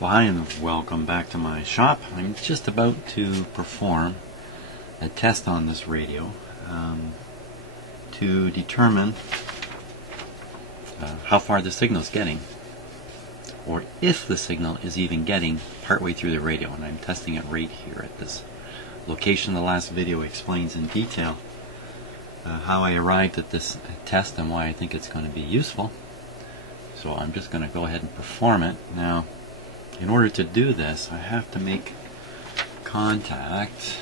Well, hi and welcome back to my shop. I'm just about to perform a test on this radio to determine how far the signal is getting, or if the signal is even getting partway through the radio. And I'm testing it right here at this location. The last video explains in detail how I arrived at this test and why I think it's going to be useful. So I'm just going to go ahead and perform it. Now, in order to do this, I have to make contact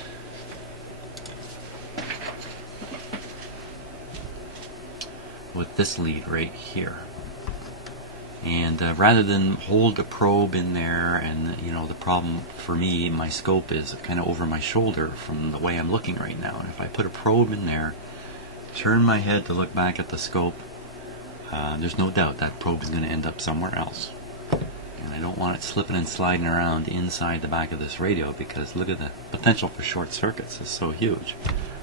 with this lead right here. And rather than hold a probe in there, and the problem for me, my scope is kind of over my shoulder from the way I'm looking right now. And if I put a probe in there, turn my head to look back at the scope, there's no doubt that probe is going to end up somewhere else. And I don't want it slipping and sliding around inside the back of this radio, because look at the potential for short circuits is so huge.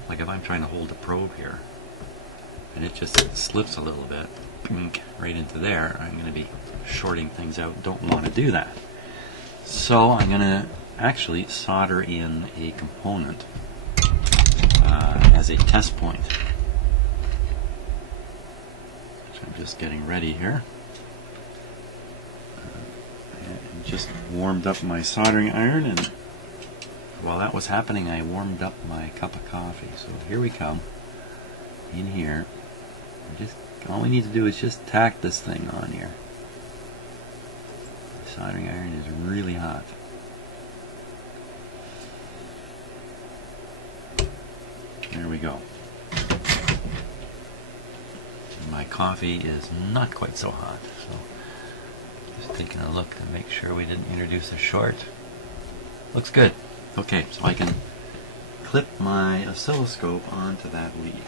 Like if I'm trying to hold a probe here and it just slips a little bit right into there, I'm going to be shorting things out. Don't want to do that. So I'm going to actually solder in a component as a test point. So I'm just getting ready here. Just warmed up my soldering iron, and while that was happening, I warmed up my cup of coffee. So here we come in here. All we need to do is just tack this thing on here. The soldering iron is really hot. There we go. My coffee is not quite so hot. So just taking a look to make sure we didn't introduce a short. Looks good. Okay, so I can clip my oscilloscope onto that lead,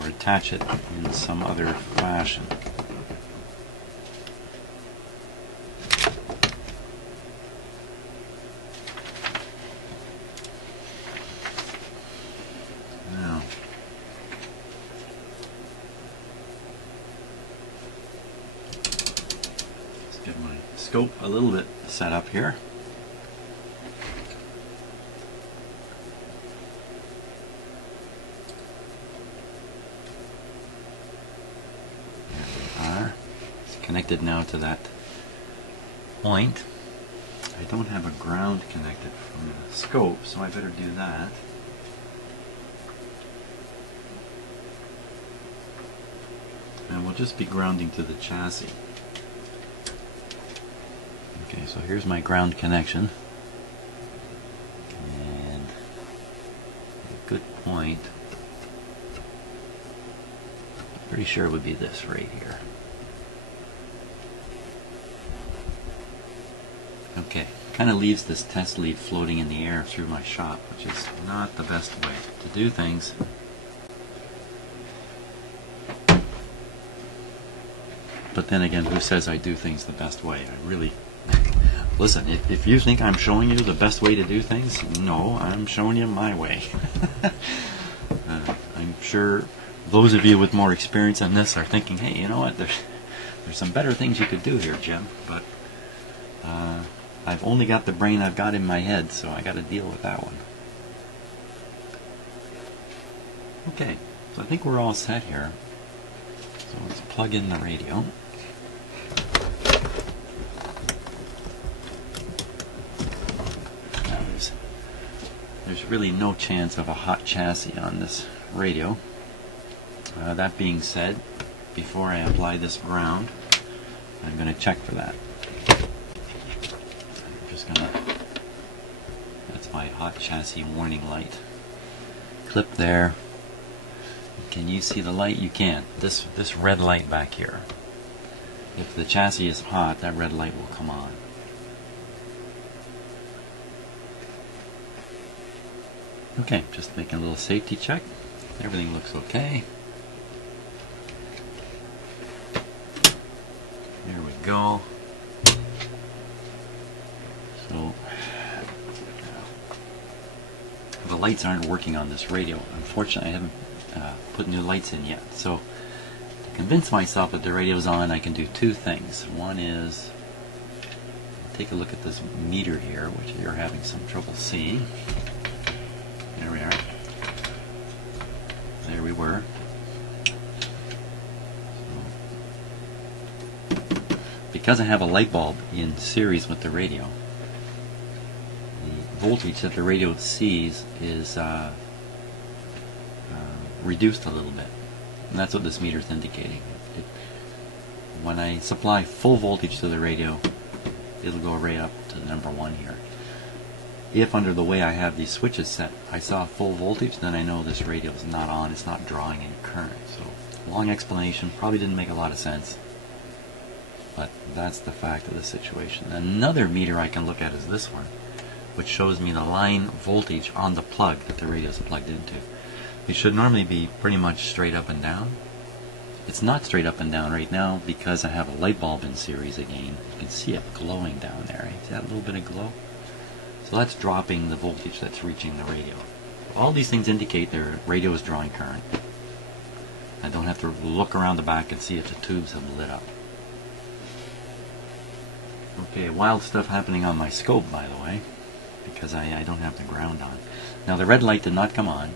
or attach it in some other fashion. Now, let's get my scope a little bit set up here. Connected now to that point. I don't have a ground connected from the scope, so I better do that. And we'll just be grounding to the chassis. Okay, so here's my ground connection. And a good point, I'm pretty sure it would be this right here. Okay, kind of leaves this test lead floating in the air through my shop, which is not the best way to do things. But then again, who says I do things the best way? I really... Listen, if you think I'm showing you the best way to do things, no, I'm showing you my way. I'm sure those of you with more experience in this are thinking, hey, you know what, there's some better things you could do here, Jim, but I've only got the brain I've got in my head, so I got to deal with that one. Okay, so I think we're all set here. So let's plug in the radio. Now there's really no chance of a hot chassis on this radio. That being said, before I apply this ground, I'm going to check for that. That's my hot chassis warning light. Clip there. Can you see the light? You can. This red light back here. If the chassis is hot, that red light will come on. Okay, just making a little safety check. Everything looks okay. There we go. So the lights aren't working on this radio. Unfortunately, I haven't put new lights in yet. So convince myself that the radio's on, I can do two things. One is take a look at this meter here, which you're having some trouble seeing. There we are. There we were. Because I have a light bulb in series with the radio, the voltage that the radio sees is reduced a little bit. And that's what this meter is indicating. When I supply full voltage to the radio, it'll go right up to the number 1 here. If under the way I have these switches set, I saw full voltage, then I know this radio is not on, it's not drawing any current. So, long explanation, probably didn't make a lot of sense, but that's the fact of the situation. Another meter I can look at is this one, which shows me the line voltage on the plug that the radio is plugged into. It should normally be pretty much straight up and down. It's not straight up and down right now because I have a light bulb in series again. You can see it glowing down there. See that little bit of glow? So that's dropping the voltage that's reaching the radio. All these things indicate their radio is drawing current. I don't have to look around the back and see if the tubes have lit up. Okay, wild stuff happening on my scope, by the way, because I don't have the ground on. Now the red light did not come on,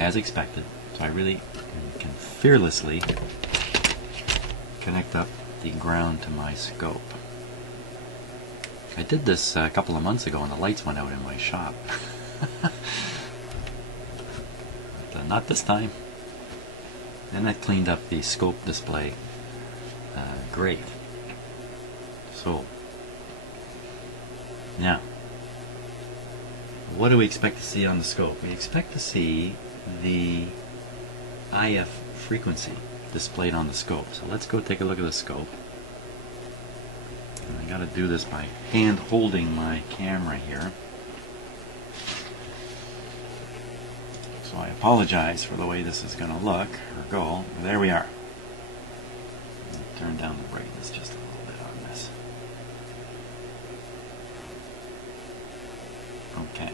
as expected, so I really can fearlessly connect up the ground to my scope. I did this a couple of months ago and the lights went out in my shop. But, not this time. And I cleaned up the scope display great. So, now, what do we expect to see on the scope? We expect to see the IF frequency displayed on the scope. So let's go take a look at the scope. And I got to do this by hand holding my camera here. So I apologize for the way this is going to look or go. There we are. Turn down the brightness just a little bit on this. Okay.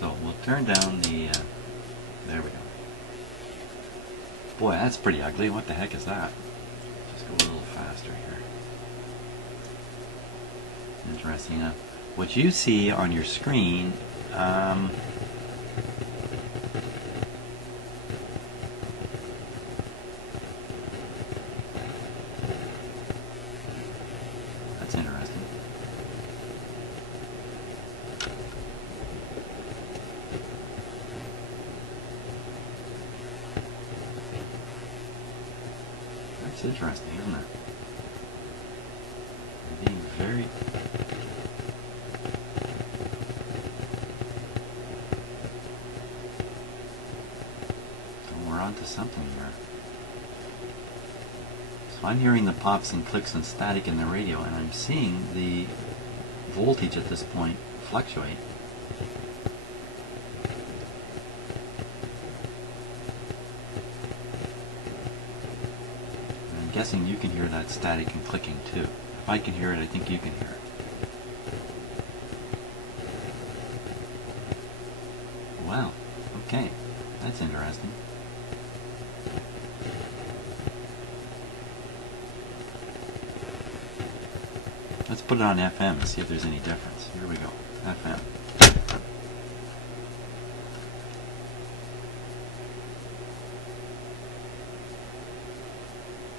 So we'll turn down the, there we go. Boy, that's pretty ugly. What the heck is that? Just go a little faster here. Interesting enough. What you see on your screen, that's interesting. That's interesting, isn't it? Being very... We're onto something here. So I'm hearing the pops and clicks and static in the radio, and I'm seeing the voltage at this point fluctuate. And I'm guessing you can hear that static and clicking too. If I can hear it, I think you can hear it. Wow, okay, that's interesting. Let's put it on FM and see if there's any difference. Here we go, FM.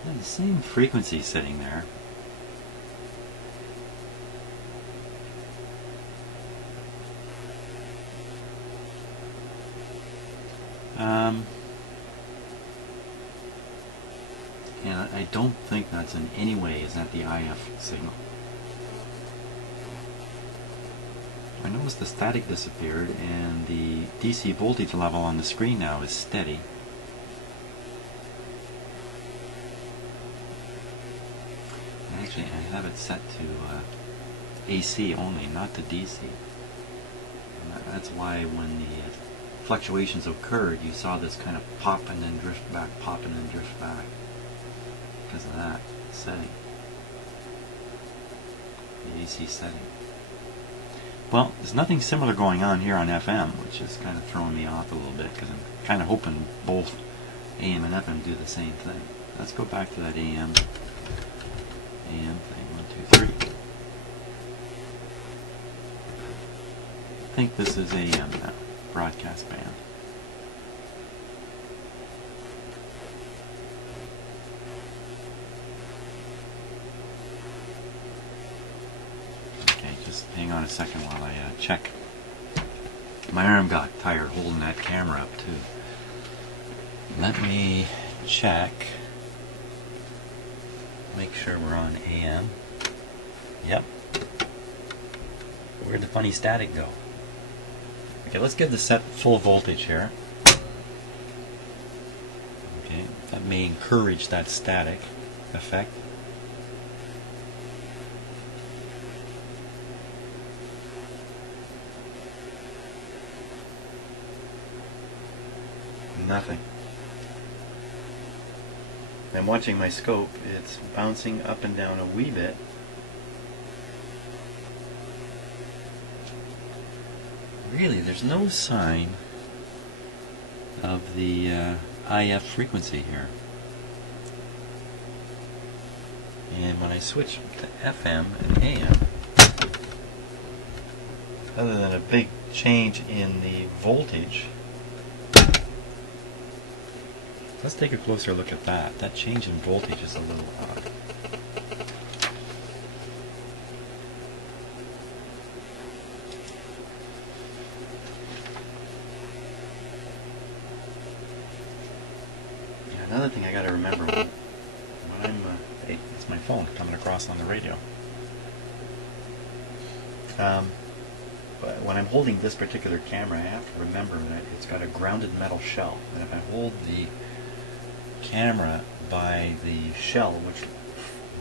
And the same frequency sitting there. And I don't think that's in any way is that the IF signal. I noticed the static disappeared and the DC voltage level on the screen now is steady. Actually, I have it set to AC only, not to DC. And that's why when the fluctuations occurred, you saw this kind of pop and then drift back, pop and then drift back. Because of that setting. The AC setting. Well, there's nothing similar going on here on FM, which is kind of throwing me off a little bit because I'm kind of hoping both AM and FM do the same thing. Let's go back to that AM thing. 1, 2, 3. I think this is AM now. Broadcast band. Okay, just hang on a second while I check. My arm got tired holding that camera up too. Let me check. Make sure we're on AM. Yep. Where'd the funny static go? Okay, let's give the set full voltage here. Okay, that may encourage that static effect. Nothing. I'm watching my scope. It's bouncing up and down a wee bit. Really, there's no sign of the IF frequency here. And when I switch to FM and AM, other than a big change in the voltage, let's take a closer look at that. That change in voltage is a little odd. Another thing I got to remember when I'm, hey, it's my phone coming across on the radio. But when I'm holding this particular camera, I have to remember that it's got a grounded metal shell. And if I hold the camera by the shell, which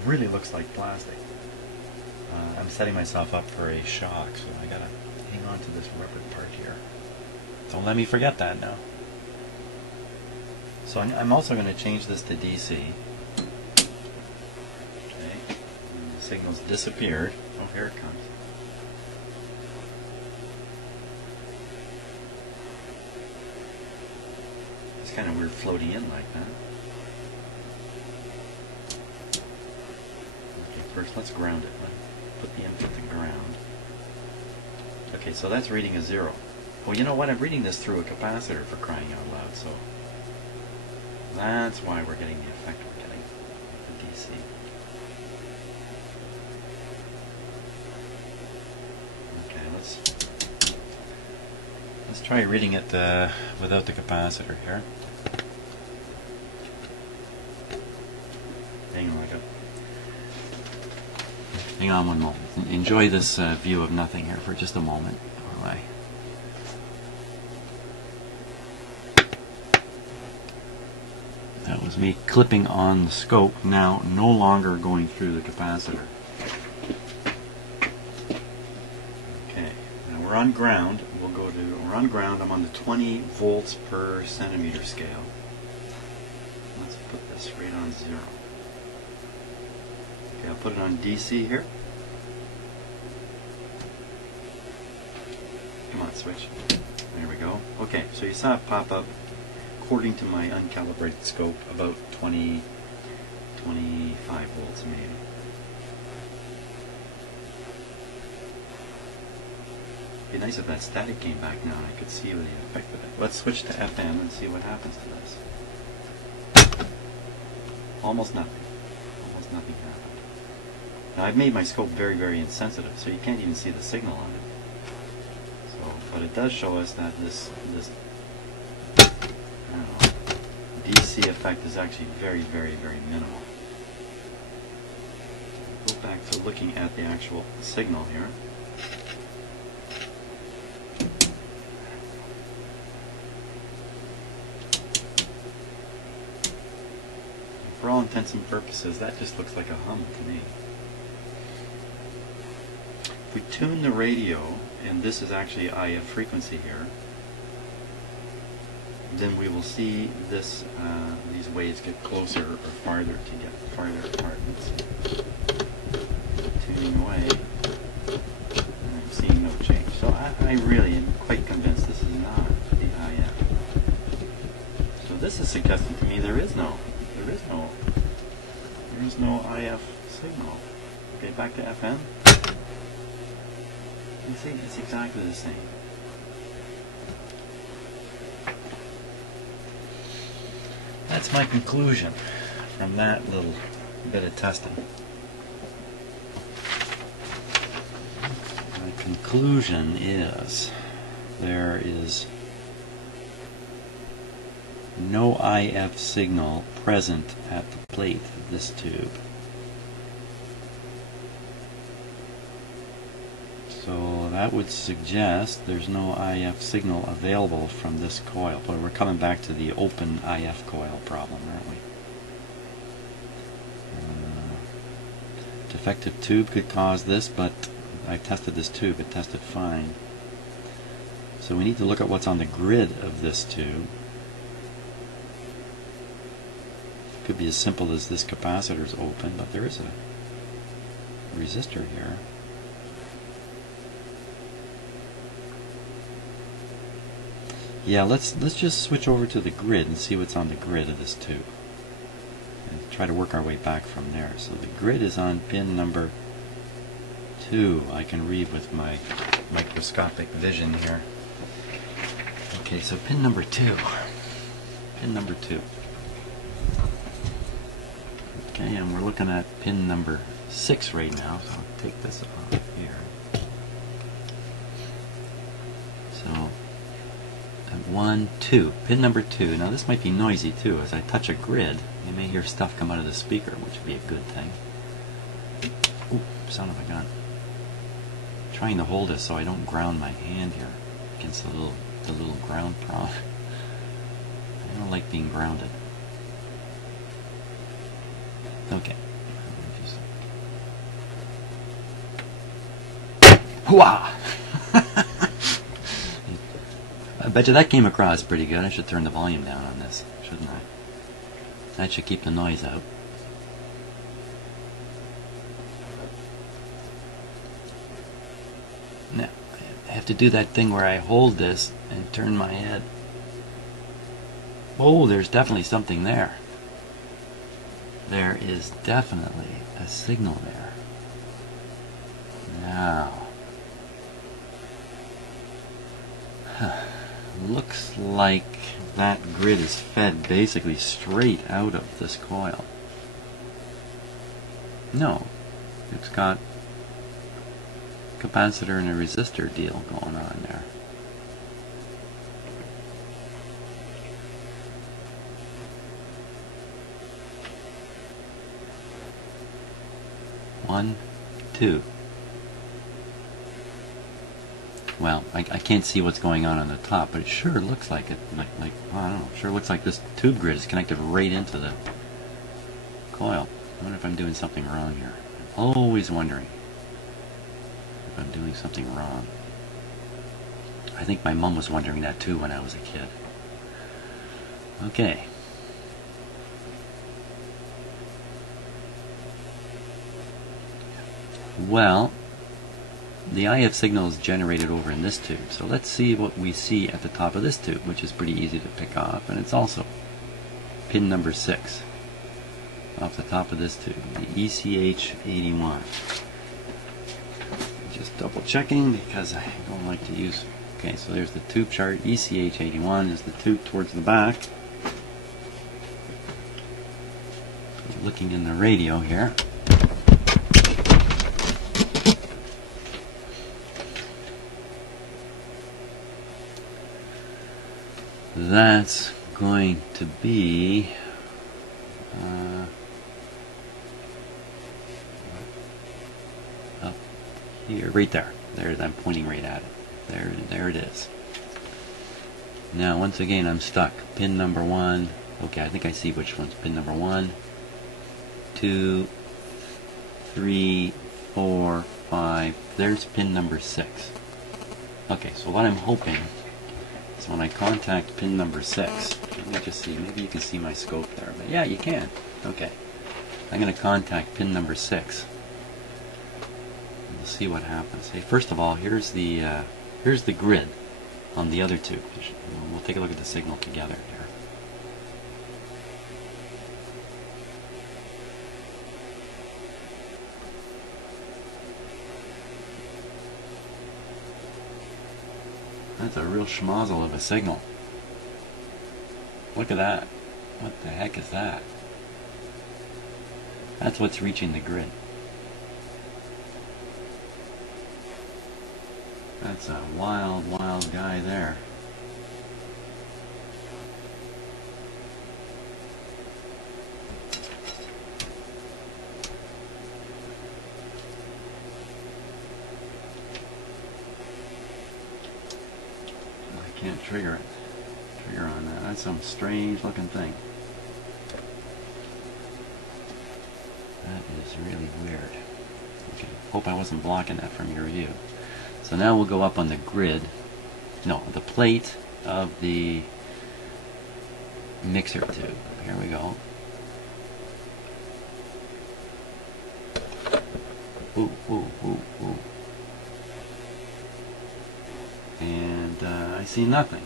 really looks like plastic, I'm setting myself up for a shock. So I got to hang on to this rubber part here. Don't let me forget that now. So I'm also going to change this to DC. Okay, and the signal's disappeared. Oh, here it comes. It's kind of weird floating in like that. Okay, first let's ground it. Put the input to ground. Okay, so that's reading a 0. Well, you know what? I'm reading this through a capacitor, for crying out loud, so that's why we're getting the effect we're getting with the DC. Okay, let's try reading it without the capacitor here. Hang on one moment. Enjoy this view of nothing here for just a moment. While That was me clipping on the scope, now no longer going through the capacitor. Okay, now we're on ground. We're on ground. I'm on the 20 volts per centimeter scale. Let's put this right on 0. Okay, I'll put it on DC here. Come on, switch. There we go. Okay, so you saw it pop up, according to my uncalibrated scope, about 20, 25 volts maybe. It'd be nice if that static came back now and I could see the effect of it. Let's switch to FM and see what happens to this. Almost nothing. Almost nothing happened. Now I've made my scope very, very insensitive, so you can't even see the signal on it. So, but it does show us that this I don't know, DC effect is actually very, very, very minimal. Go back to looking at the actual signal here. For all intents and purposes, that just looks like a hum to me. If we tune the radio, and this is actually IF frequency here, then we will see this these waves get closer or farther to get farther apart. Tuning away, and I'm seeing no change. So I really am quite convinced this is not the IF. So this is suggesting to me there is no IF signal. Okay, back to FM. You see, it's exactly the same. That's my conclusion from that little bit of testing. My conclusion is there is no IF signal present at the plate of this tube. So that would suggest there's no IF signal available from this coil. But we're coming back to the open IF coil problem, aren't we? Defective tube could cause this, but I tested this tube. It tested fine. So we need to look at what's on the grid of this tube. It could be as simple as this capacitor is open, but there is a resistor here. Yeah, let's just switch over to the grid and see what's on the grid of this tube. And try to work our way back from there. So the grid is on pin number 2. I can read with my microscopic vision here. Okay, so pin number 2. Pin number 2. Okay, and we're looking at pin number 6 right now, so I'll take this off here. So 1, 2. Pin number 2. Now this might be noisy too. As I touch a grid, you may hear stuff come out of the speaker, which would be a good thing. Ooh, son of a gun. I'm trying to hold this so I don't ground my hand here against the little ground prong. I don't like being grounded. Okay. Hooah! I bet you that came across pretty good. I should turn the volume down on this, shouldn't I? That should keep the noise out. Now, I have to do that thing where I hold this and turn my head. Oh, there's definitely something there. There is definitely a signal there. Now, looks like that grid is fed basically straight out of this coil. No, it's got capacitor and a resistor deal going on there. One, two. Well, I can't see what's going on the top, but it sure looks like it. Like I don't know. Sure looks like this tube grid is connected right into the coil. I wonder if I'm doing something wrong here. I'm always wondering if I'm doing something wrong. I think my mom was wondering that too when I was a kid. Okay. Well, the IF signal is generated over in this tube, so let's see what we see at the top of this tube, which is pretty easy to pick off, and it's also pin number 6 off the top of this tube, the ECH81. Just double checking because I don't like to use. Okay, so there's the tube chart. ECH81 is the tube towards the back. Looking in the radio here. That's going to be up here, right there. There, I'm pointing right at it. There it is. Now, once again, I'm stuck. Pin number 1. Okay, I think I see which one's pin number 1, 2, 3, 4, 5. There's pin number 6. Okay, so what I'm hoping. So when I contact pin number 6, let me just see, maybe you can see my scope there, but yeah, you can. Okay. I'm going to contact pin number 6. We'll see what happens. Hey, first of all, here's the grid on the other two. We'll take a look at the signal together here. That's a real schmozzle of a signal. Look at that. What the heck is that? That's what's reaching the grid. That's a wild, wild guy there. I can't trigger on that. That's some strange looking thing. That is really weird. Okay, hope I wasn't blocking that from your view. So now we'll go up on the grid, no, the plate of the mixer tube. Here we go. Ooh, ooh, ooh, ooh. And I see nothing.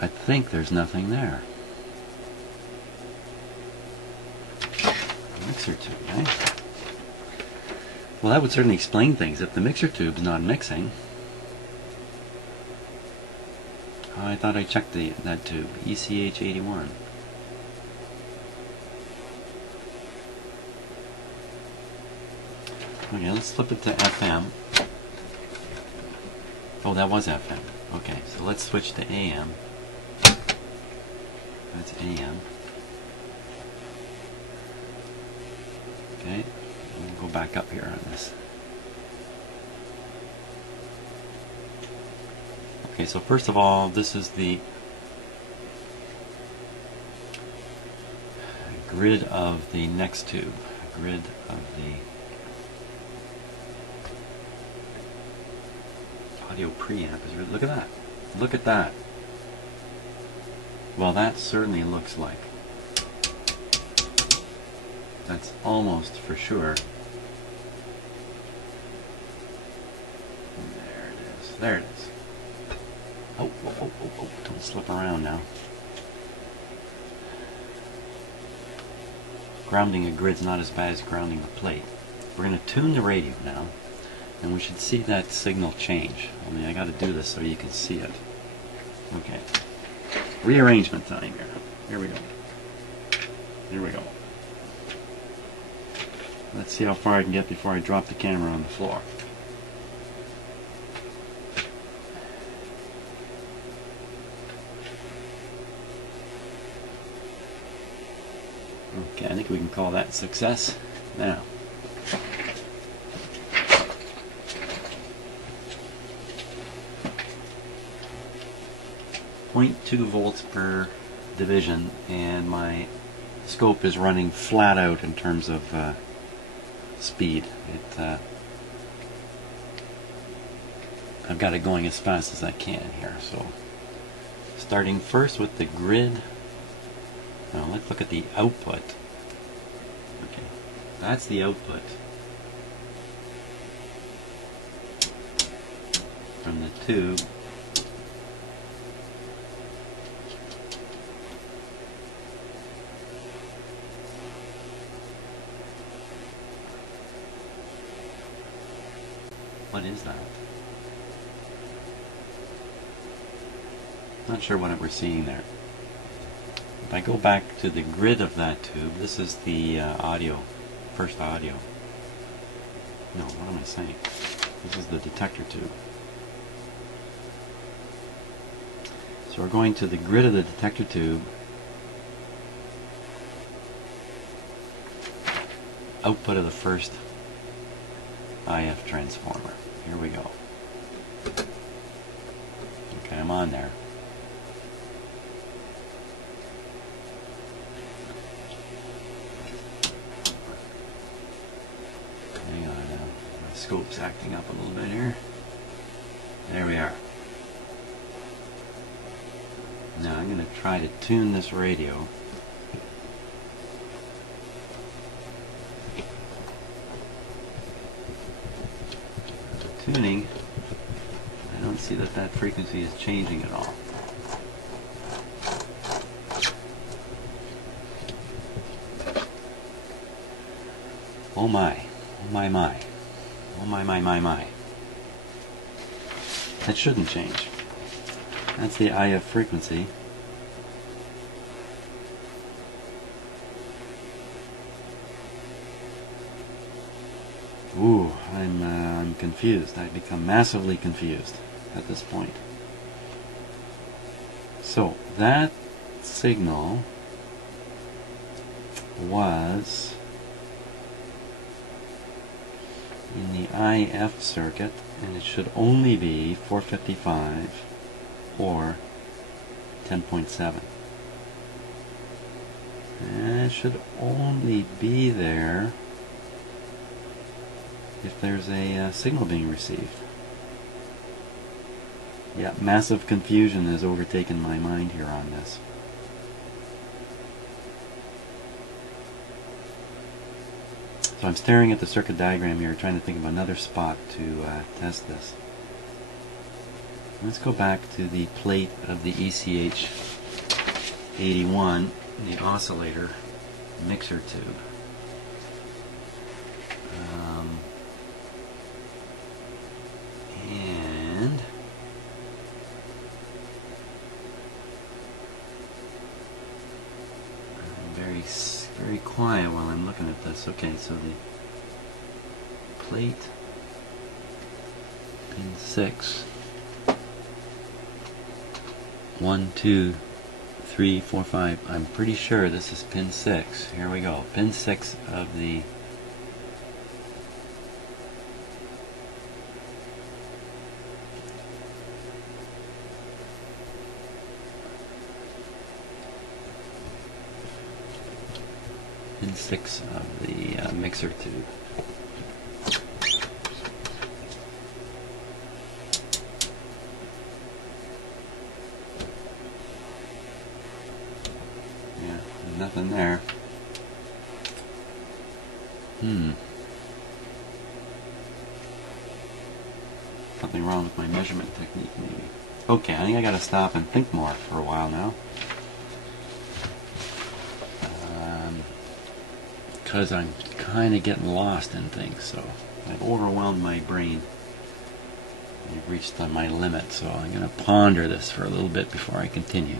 I think there's nothing there. Mixer tube, eh? Well, that would certainly explain things. If the mixer tube's not mixing. Oh, I thought I checked that tube. ECH81. Okay, let's flip it to FM. Oh, that was FM. Okay, so let's switch to AM. That's AM. Okay, we'll go back up here on this. Okay, so first of all, this is the grid of the next tube. Grid of the audio preamp. Look at that. Look at that. Well, that certainly looks like. That's almost for sure. There it is. There it is. Oh, oh, oh, oh, oh. Don't slip around now. Grounding a grid's not as bad as grounding the plate. We're going to tune the radio now, and we should see that signal change. I mean, I got to do this so you can see it. Okay. Rearrangement time here. Here we go. Here we go. Let's see how far I can get before I drop the camera on the floor. Okay, I think we can call that success. Now, 0.2 volts per division, and my scope is running flat out in terms of speed. I've got it going as fast as I can here. So, starting first with the grid. Now let's look at the output. Okay, that's the output from the tube. What is that? Not sure what we're seeing there. If I go back to the grid of that tube, this is the audio, first audio. No, what am I saying? This is the detector tube. So we're going to the grid of the detector tube. Output of the first IF transformer. Here we go. Okay, I'm on there. Hang on now. My scope's acting up a little bit here. There we are. Now I'm going to try to tune this radio. Tuning, I don't see that frequency is changing at all. Oh my. Oh my my. Oh my my my my. That shouldn't change. That's the IF frequency. Ooh, I'm confused. I've become massively confused at this point. So that signal was in the IF circuit, and it should only be 455 or 10.7. And it should only be there if there's a signal being received. Yeah, massive confusion has overtaken my mind here on this. So I'm staring at the circuit diagram here, trying to think of another spot to test this. Let's go back to the plate of the ECH 81, the oscillator mixer tube. And I'm very quiet while I'm looking at this. Okay, so the plate, pin 6, 1, 2, 3, 4, 5. I'm pretty sure this is pin 6. Here we go. Pin 6 of the mixer tube. Yeah, nothing there. Something wrong with my measurement technique, maybe. Okay, I think I gotta stop and think more for a while now. Because I'm kind of getting lost in things, so I've overwhelmed my brain. I've reached my limit, so I'm going to ponder this for a little bit before I continue.